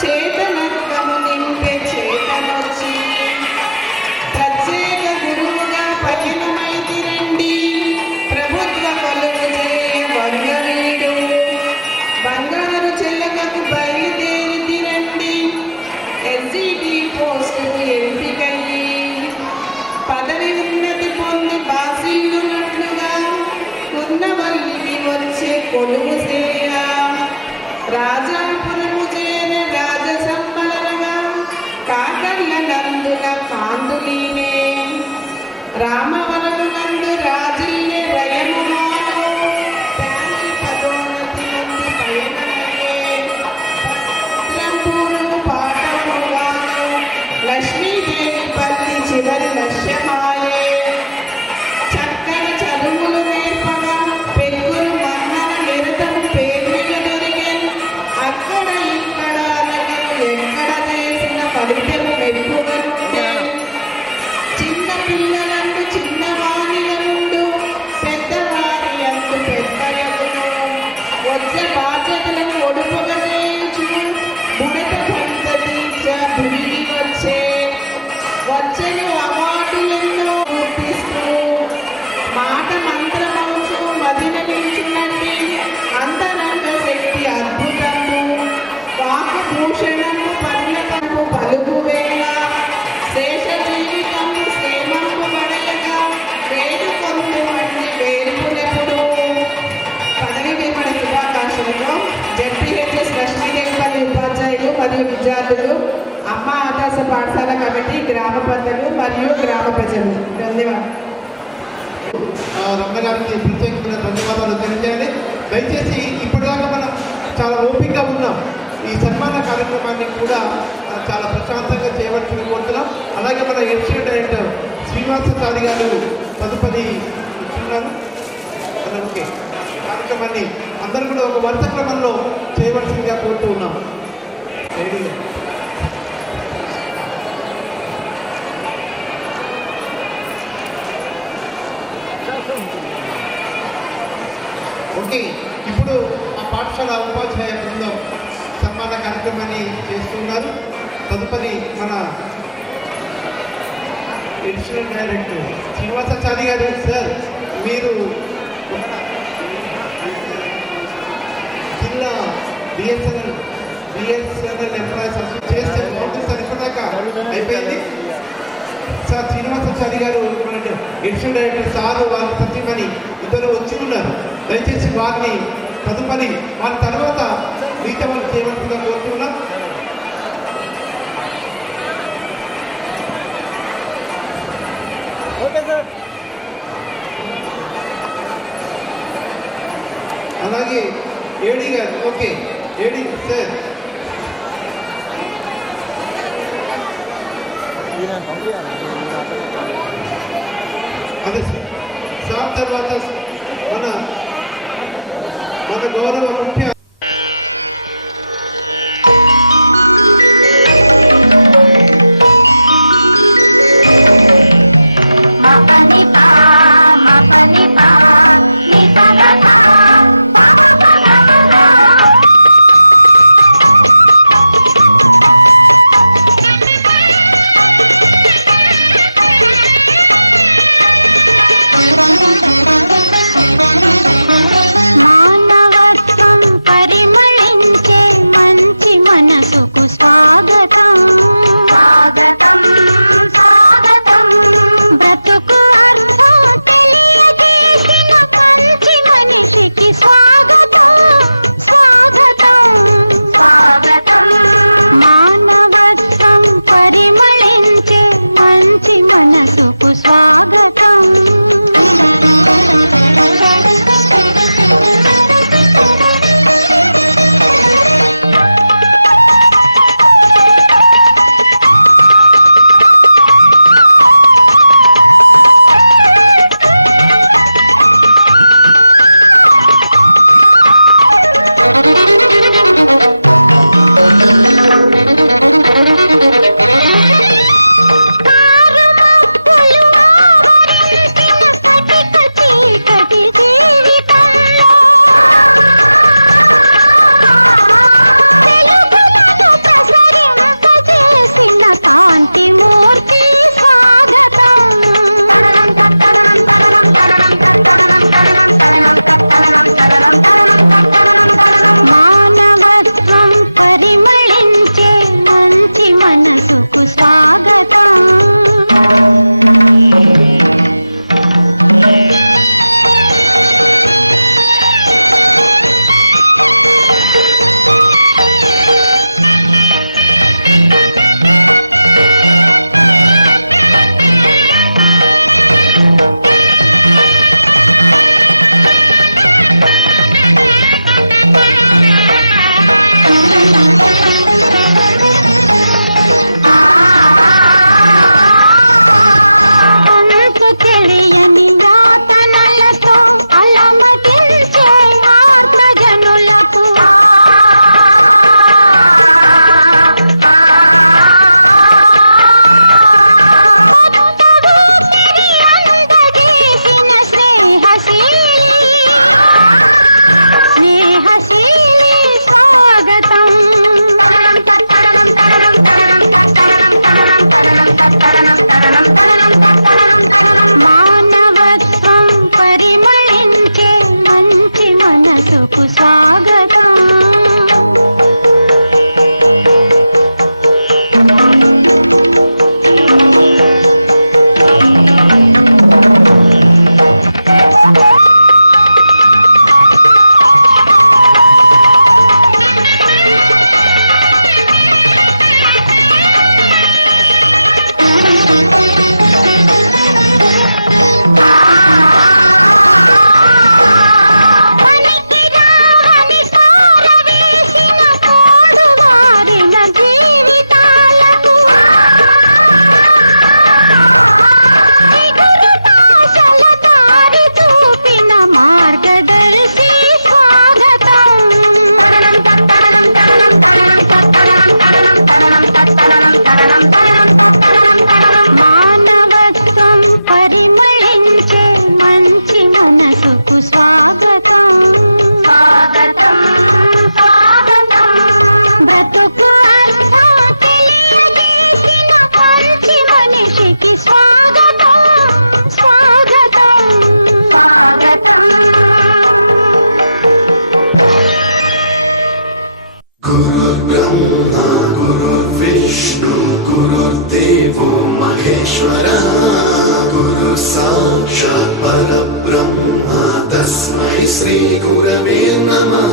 చేతనత్వము నింపే చేతనొచ్చి ప్రత్యేక గురువుగా పయనమైతిరండి ప్రభుత్వ కొలువు చేయ బంగారీడు బంగారు చెల్లకకు బయలుదేరితిరండి ఎస్జిటి పోస్టుకు ఎంపికయ్యి పదవి ఉన్నతి పొంది బాసిల్లునట్లుగా ఉన్నవల్లికి వచ్చే కొలువు చేయ రాజాపురము చేర రాజసంబలగా కాకర్ల నందున కాంతులీనే రామవరము నందు రాజిల్లే రయముమాను తాని పదోన్నతి నుండి పయనమయ్యే భద్రంపూరుకు పాఠముగాను లక్ష్మీదేవి పల్లి చివరి లక్ష్యమాయే చక్కని చదువులు నేర్పగా పెరుగులు మన్నన నిరతము పేర్మిలు దొరికెను అక్కడ ఇక్కడ అనగను ఎక్కడ చేసిన ఫలితము మెప్పుగా ఉండే చిన్న పిల్లలందు చిన్నవారిలందు పెద్దవారి అందు పెద్దయగును వచ్చే బాధ్యతలను ఒడుపుగా చేయించు బుడత భంత దీక్ష భూమికి వచ్చెను అవార్డులెన్నో గుర్తిస్తూ మాట మంత్రమవుచు మదిన నిల్చున్నట్టి అంతరంగ శక్తి అద్భుతము వాకు భూషణము పరిణతము పలుకు వేళ శేష జీవితము క్షేమము పడయగా వేడు కొందు వంటి వేడుకునెప్పుడు పదవి విరమణ శుభాకాంక్షలతో జెడ్పీహెచ్ఎస్ లక్ష్మీదేవిపల్లి ఉపాధ్యాయులు మరియు విద్యార్థులు అమ్మ ఆదర్శ పాఠశాల కమిటీ గ్రామ పెద్దలు మరియు గ్రామ ప్రజలు ధన్యవాదాలు. రమణ గారికి ప్రత్యేకమైన ధన్యవాదాలు తెలియజేయాలి. దయచేసి ఇప్పటిదాకా మనం చాలా ఓపికగా ఉన్నాం. ఈ సన్మాన కార్యక్రమాన్ని కూడా చాలా ప్రశాంతంగా చేయవలసిన కోరుతున్నాం. అలాగే మన ఎడిషనల్ డైరెక్టర్ శ్రీనివాసాచారి గారు తదుపరి ఇస్తున్నారు. ఓకే, కార్యక్రమాన్ని అందరూ కూడా ఒక వరుస క్రమంలో చేయవలసిందిగా కోరుతూ ఉన్నాం. ఓకే, ఇప్పుడు ఆ పాఠశాల ఉపాధ్యాయ బృందం సన్మాన కార్యక్రమాన్ని చేస్తున్నారు. తదుపరి మన ఎడిషనల్ డైరెక్టర్ శ్రీనివాసాచారి గారు. సార్, మీరు జిల్లా బిఎస్ఎన్ఎల్ ఎంప్లాయీస్ చేస్తే బాగుంటుంది సార్. ఇప్పటిదాకా అయిపోయింది సార్. శ్రీనివాసాచారి గారు మన ఎడిషనల్ డైరెక్టర్ సారు వారి సత్యమని ఇద్దరు వచ్చి ఉన్నారు. దయచేసి వారిని తదుపరి వారి తర్వాత మిగతా వాళ్ళు చేయవలసిందిగా కోరుతున్నాం. అలాగే ఏడీ గారు. ఓకే, ఏడీ సార్. అదే సార్ తర్వాత మన గౌరవ ముఖ్య మానవత్వం परब्रह्म तस्मै श्री गुरवे नमः।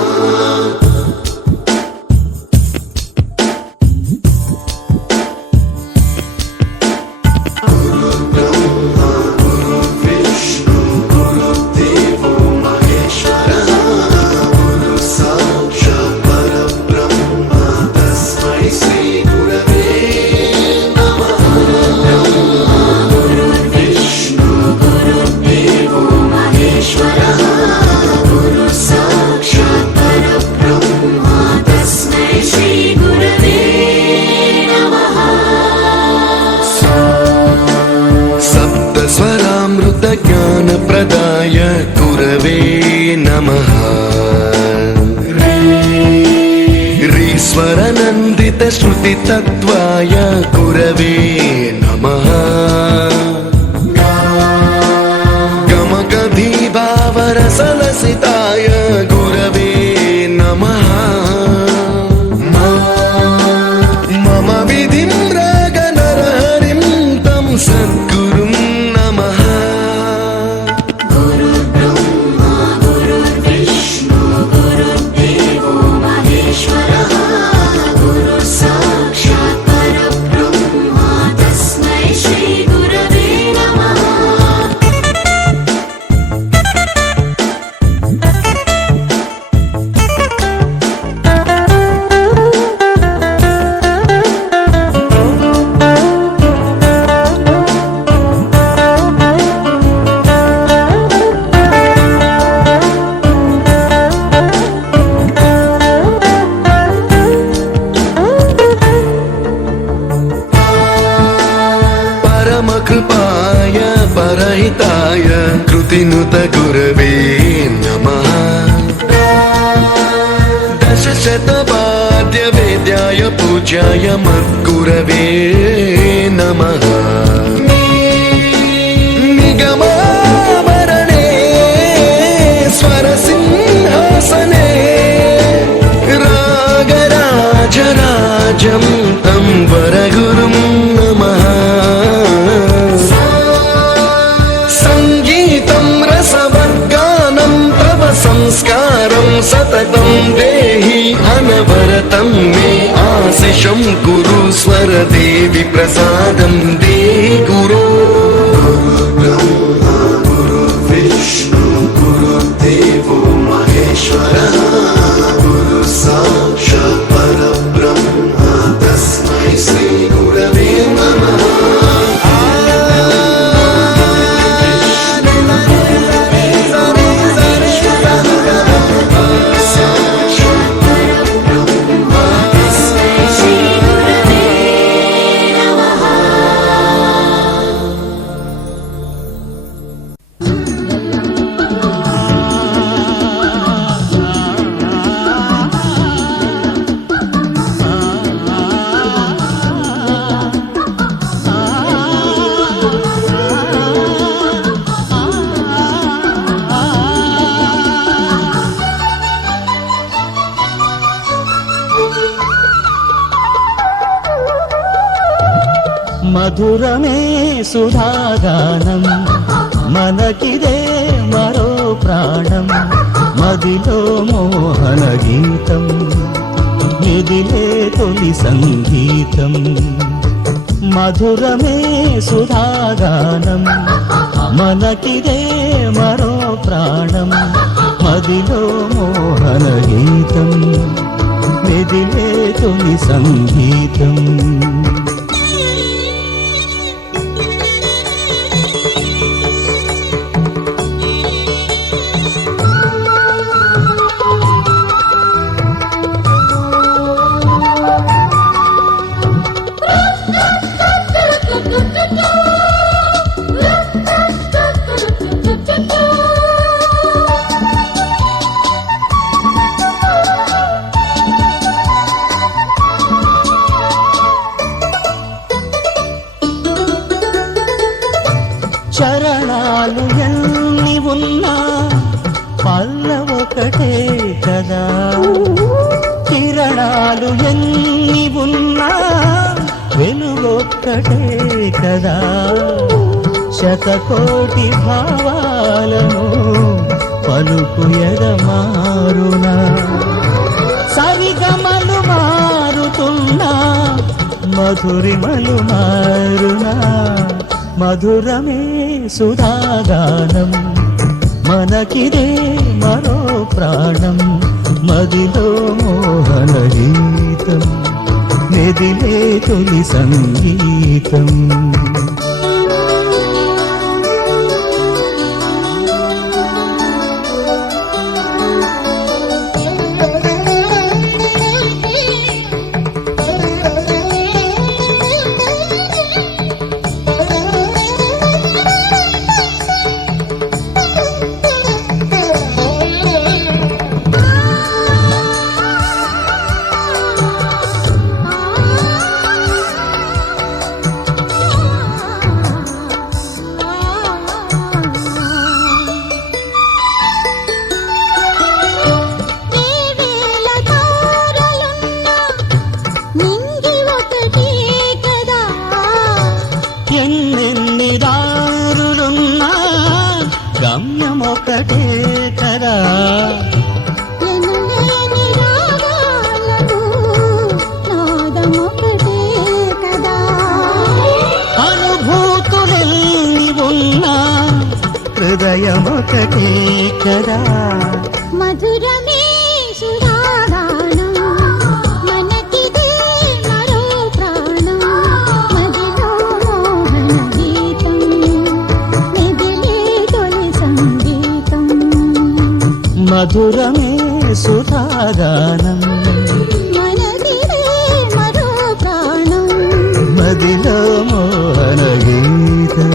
गुरुर्ब्रह्मा गुरुर्विष्णु गुरुर्देवो महेश्वरः गुरुसाक्षात् परब्रह्म तस्मै श्री गुरवे नमः। गुरुर्विष्णु गुरुर्देवो महेश्वरः गुरुसाक्षात् परब्रह्म तस्मै श्री गुरवे नमः। सप्तस्वरामृत ज्ञानप्रदाय गुरवे नमः। ह्रीश्वरनन्दित श्रुतितत्त्वाय गुरवे नमः। गमगधीभावरसलसिताय गुरवे नमः। मम विधिं रागनरहरिं तं सद्गुरुं नमः। गुरुर्ब्रह्मा गुरुर्विष्णु गुरुर्देवो महेश्वरः गुरुसाक्षात् परब्रह्म तस्मै श्री गुरवे नमः। परमकृपाय परहिताय कृतिनुत गुरवे नमः। दशशतवाद्यवेद्याय पूज्याय मद्गुरवे नमः। निगमाभरणे स्वरसिंहासने रागराजराजं तं वरगुरुं नमः। संगीतं रसवर्गानं तव संस्कारं सततं देहि अनवरतं मे आशिषं कुरु स्वरदेवि प्रसादं देहि गुरु। गुरुर्ब्रह्मा गुरुर्विष्णु गुरुर्देवो महेश्वरः गुरुसाक्षात् परब्रह्म तस्मै श्री गुरवे नमः। మధురమే సుధాగానం మనకిదే మరో ప్రాణం మదిలో మోహన గీతం మెదిలే తొలి సంగీతం. మధురమే సుధాగానం మనకిదే మరో ప్రాణం మదిలో మోహన గీతం మెదిలే తొలి సంగీతం. శతకోటి భావాలను పలుకు ఎదమారునా సరిగమలు మారుతున్నా మధురిమలు మారునా మధురమే సుధాగానం మనకిదే మరో ప్రాణం మదిలో మోహన గీతం మెదిలే తొలి సంగీతం హృదయమొకటే కదా మధురమే సుధాగానం మనకిదే మరో ప్రాణం మదిలో మోహన గీతం మెదిలే తొలి సంగీతం మధురమే సుధాగానం మనకిదే మరో ప్రాణం మదిలో మోహన గీతం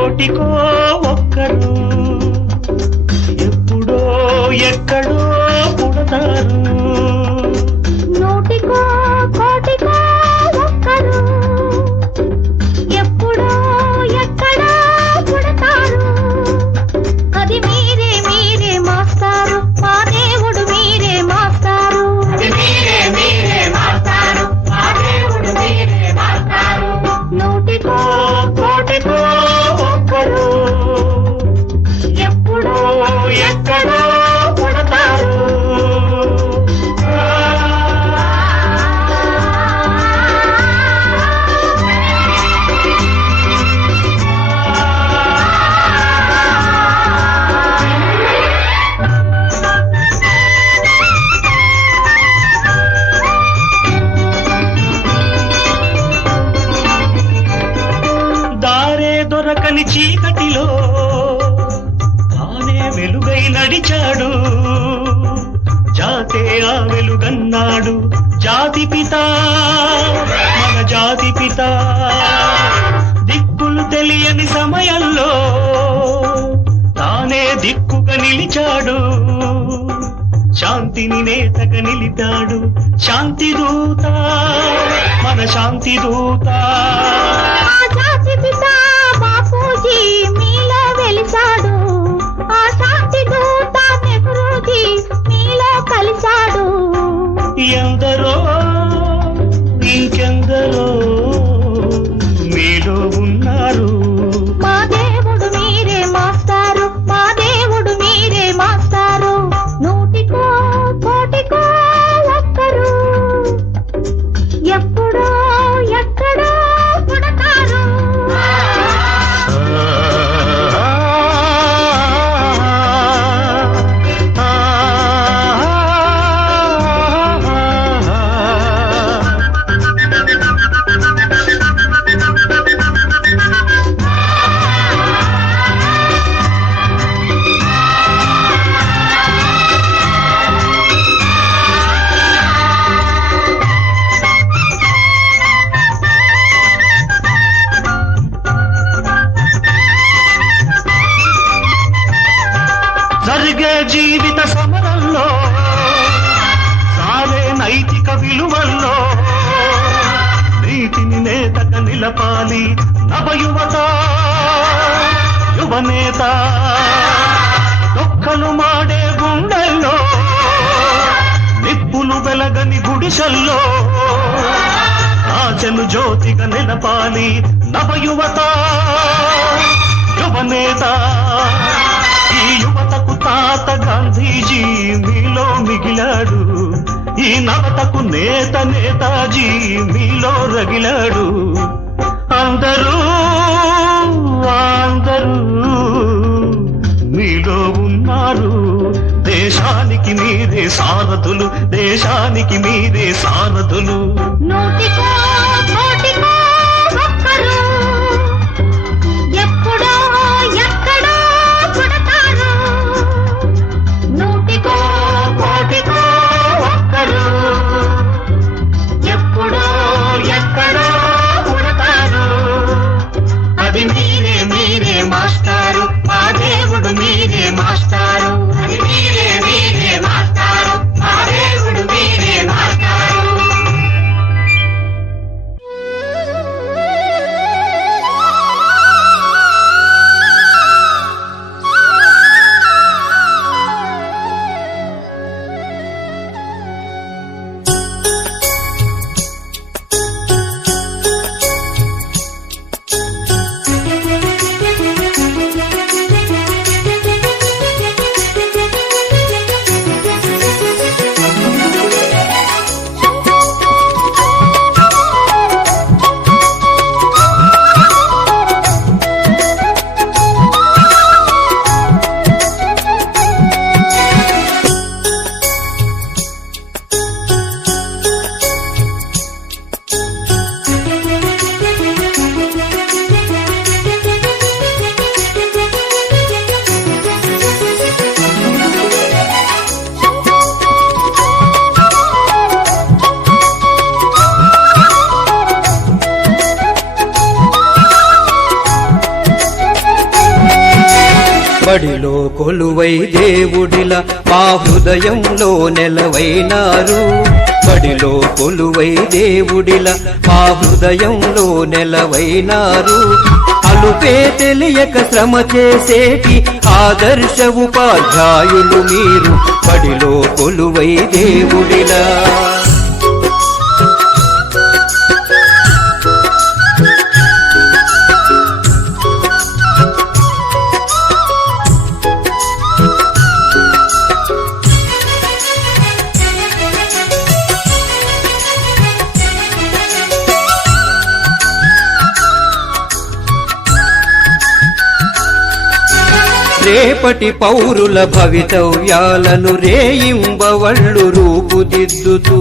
కోటికో ఒక్కరు ఎప్పుడో ఎక్కడో పుడతారు. నూటికో కోటికో ఒక్కరు ఎప్పుడో ఎక్కడో పుడతారు. అది మీరే మీరే మాస్టారు, మా దేవుడు మీరే మాస్టారు. అది మీరే మీరే మాస్టారు, మా దేవుడు మీరే మాస్టారు. నూటికో కోటికో ఒక్కరు ఎప్పుడో ఎక్కడో పుడతారు. దారే దొరకని చీకటిలో తానే వెలుగై నడిచాడు. జాతే ఆ వెలుగన్నాడు జాతి పిత, మన జాతి పిత. దిక్కులు తెలియని సమయంలో తానే దిక్కుగా నిలిచాడు. శాంతిని నేతగా నిలిపాడు. శాంతి దూత, మన శాంతి దూత. ఆ జాతి పిత బాపూజీ మీలో వెలిసాడు. ఆ శాంతి దూత నెహ్రూజీ మీలో కలిశాడు. ఎందరో ఇంకెందరో మీలో ఉన్నారు. మా దేవుడు మీరే మాస్టారు, మా దేవుడు మీరే మాస్టారు. నూటికో కోటికో ఒక్కరు ఎప్పుడో ఎక్కడో పుడతారు. జరిగే జీవిత సమరంలో సాగే నైతిక విలువల్లో నీతిని నేతగా నిలపాలి నవయువత యువనేత. ఒక్కలు మాడే గుండెల్లో నిప్పులు వెలగని గుడిసెల్లో ఆశలు జ్యోతిగా నిలపాలి నవయువత యువనేత. ఈ యువతకు తాత గాంధీజీ మీలో మిగిలాడు. ఈ నవతకు నేత నేతాజీ మీలో రగిలాడు. అందరూ అందరూ మీలో ఉన్నారు. దేశానికి మీరే సారథులు, దేశానికి మీరే సారథులు. నూటికో కోటికో ఒక్కరు ఎప్పుడో ఎక్కడో పుడతారు. నూటికో కోటికో ఒక్కరు ఎప్పుడో ఎక్కడో పుడతారు. అది మీరే మీరే మాస్టారు, మా దేవుడు మీరే మాస్టారు. అది మీరే మీరే మాస్టారు, మా దేవుడు మీరే మాస్టారు. బడిలో కొలువై దేవుడిలా మా హృదయంలో నెలవైనారు. బడిలో కొలువై దేవుడిలా మా హృదయంలో నెలవైనారు. అలుపే తెలియక శ్రమ చేసేటి ఆదర్శ ఉపాధ్యాయులు మీరు. బడిలో కొలువై దేవుడిలా రేపటి పౌరుల భవితవ్యాలను రేయింబవళ్ళు రూపుదిద్దుతూ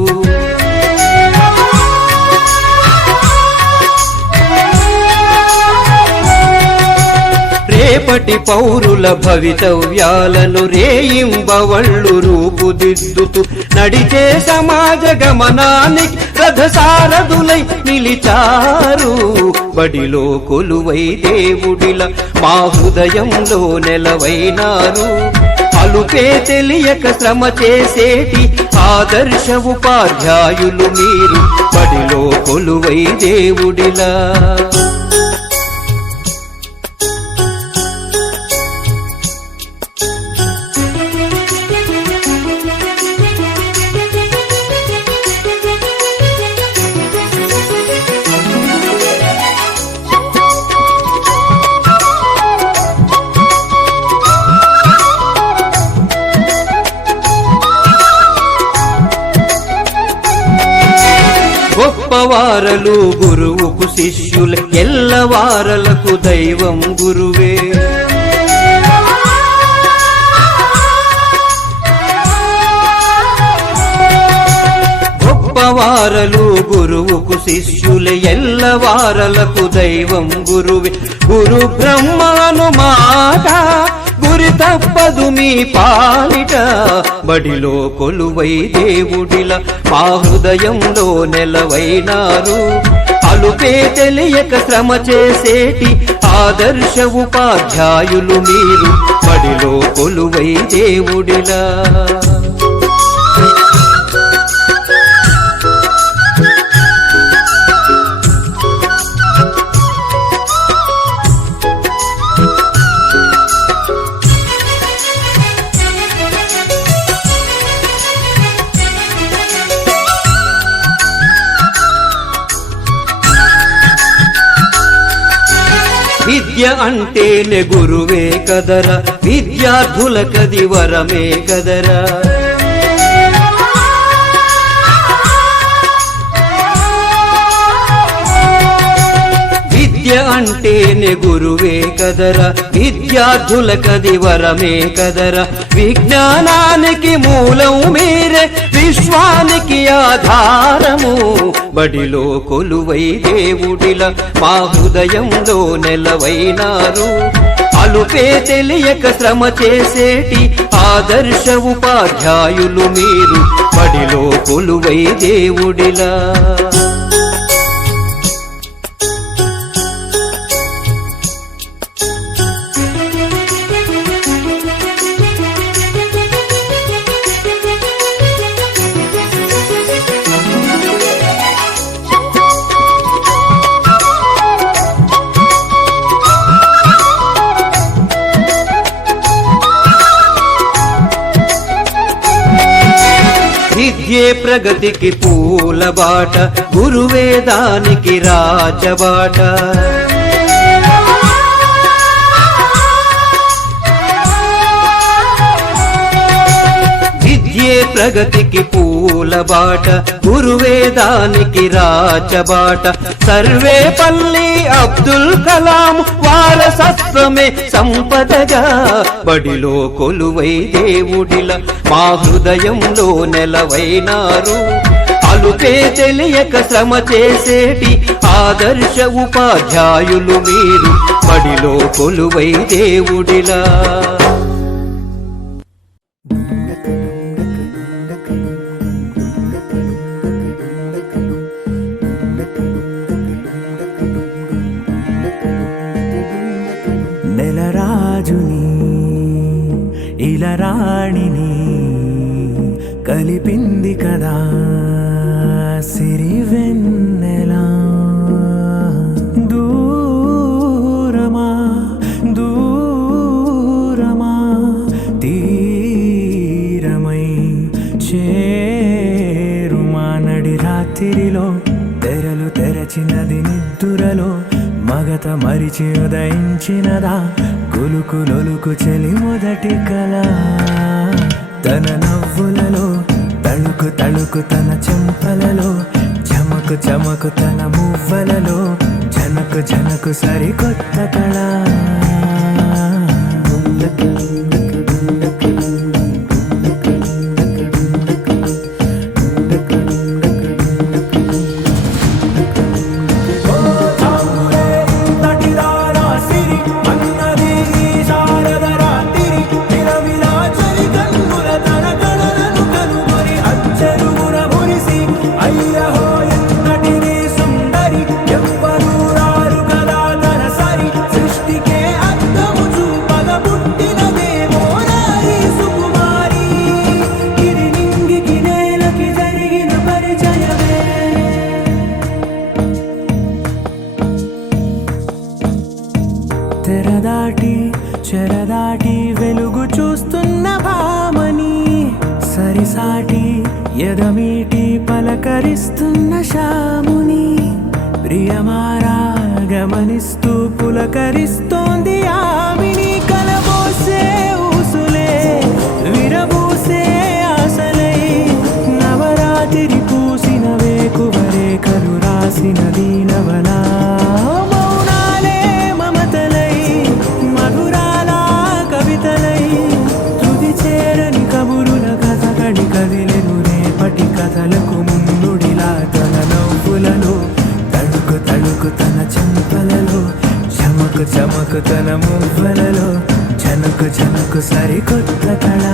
రేపటి పౌరుల భవితవ్యాలను రేయింబవళ్ళు రూపుదిద్దుతూ నడిచే సమాజ గమనానికి రథసారథులై నిలిచారు. బడిలో కొలువై దేవుడిలా మా హృదయంలో నెలవైనారు. అలుపే తెలియక శ్రమ చేసేటి ఆదర్శ ఉపాధ్యాయులు మీరు. బడిలో కొలువై దేవుడిలా గొప్పవారలు గురువుకు శిష్యుల ఎల్లవారలకు దైవం గురువే. గొప్పవారలు గురువుకు శిష్యుల ఎల్లవారలకు దైవం గురువే. గురు బ్రహ్మను మాట గురి తప్పదు మీ పాలిట. బడిలో కొలువై దేవుడిలా మా హృదయంలో నెలవైనారు. అలుపే తెలియక శ్రమ చేసేటి ఆదర్శ ఉపాధ్యాయులు మీరు. బడిలో కొలువై దేవుడిలా విద్య అంటేనే గురువే కదరా, విద్యార్థులకది వరమే కదరా. విద్య అంటేనే గురువే కదరా, విద్యార్థులకది వరమే కదరా. విజ్ఞానానికి మూలం మీరే, విశ్వానికి ఆధారము. బడిలో కొలువై దేవుడిలా మా హృదయంలో నెలవైనారు. అలుపే తెలియక శ్రమ చేసేటి ఆదర్శ ఉపాధ్యాయులు మీరు. బడిలో కొలువై దేవుడిలా విద్యే ప్రగతికి పూల బాట, గురువే దానికి రాజబాట. విద్యే ప్రగతికి పూల బాట, గురువే దానికి రాజబాట. సర్వేపల్లి అబ్దుల్ కలాం వారసత్వమే సంపదగా. బడిలో కొలువై దేవుడిలా మా హృదయంలో నెలవైనారు. అలుపే తెలియక శ్రమ చేసేటి ఆదర్శ ఉపాధ్యాయులు మీరు. బడిలో కొలువై దేవుడిలా నెలరాజుని మనిషిలో తెరలు తెరచినది నిద్దురలో మగత మరిచి ఉదయించినదా కొలుకు చెలి మొదటి కళ తన నవ్వులలో తళుకు తన చెంపలలో చమకు తన మువ్వలలో జనకు సరికొత్త కళ చెరదాటి వెలుగు చూస్తున్న భామని సరిసాటి ఎదమీటి పలకరిస్తున్న శాముని ప్రియమారా గమనిస్తూ పులకరిస్తోంది ఆమెని కలబోసే ఊసులే విరబూసే ఆశలై నవరాత్రి పూసిన వేకువరే కలు రాసినది నవలా చమకు తన మువ్వలలో జనకు సరికొత్త కళ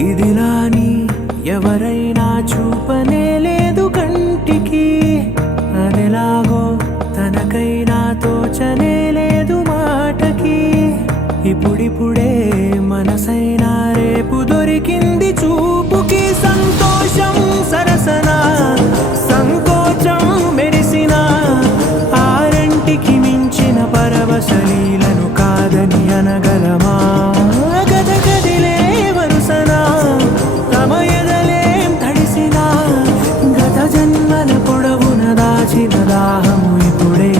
ఇదిలాని ఎవరైనా చూపనే లేదు కంటికి అదిలాగో తనకైనా తోచనే లేదు మాటకి ఇప్పుడిప్పుడే మనసైనా రేపు దొరికింది చూపుకి సంతోషం సరసన సంకోచం మెరిసిన ఆరంటికి మించిన పరవశలీలను కాదని అనగలమా పొడవున దాచిన దాహము ఇప్పుడే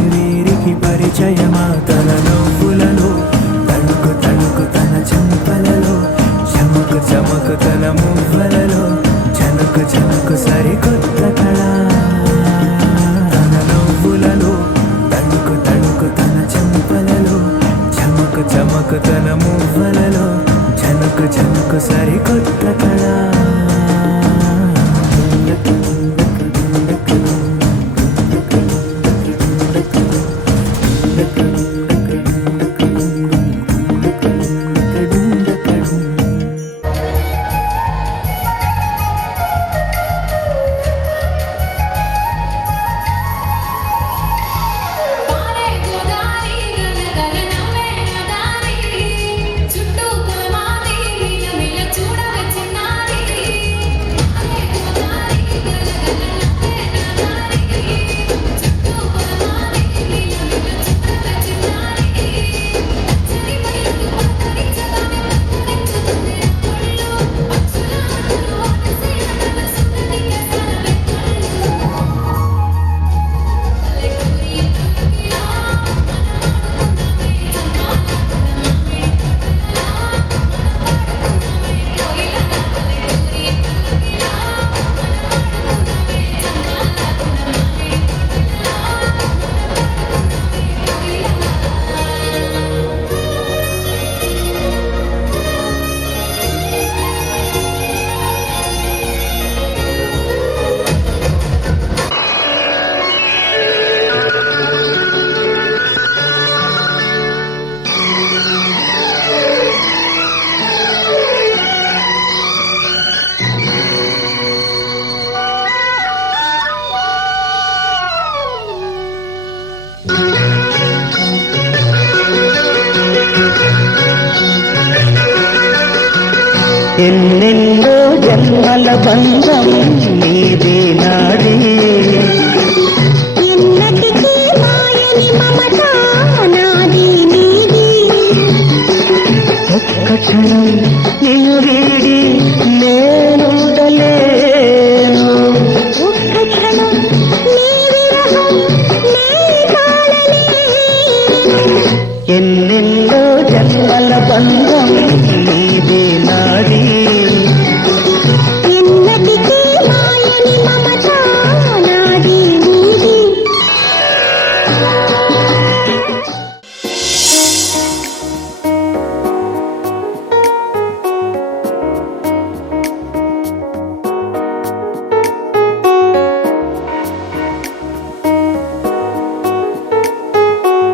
ఎన్నెన్నో జన్మల బంధం నీదే నాదే ఎన్నటికీ మాయని మమత నాది నీది ఒక్క క్షణం నిన్ను